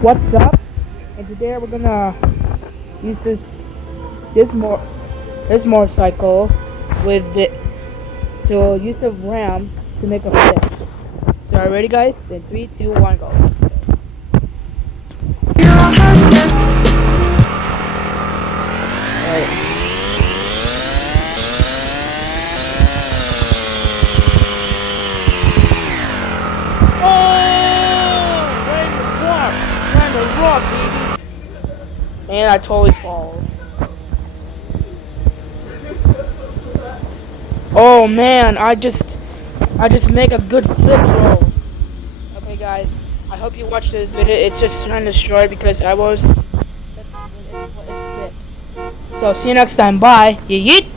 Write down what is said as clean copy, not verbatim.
What's up? And today we're gonna use this more this motorcycle with it to use the ram to make a flip. So are you ready, guys? In 3, 2, 1, go. Let's go. Alright. Oh! Ran the rock, baby. And I totally fall. Oh man, I just make a good flip roll. Okay guys, I hope you watched this video. It's just kind of short because I was it flips. So see you next time. Bye. Yeet.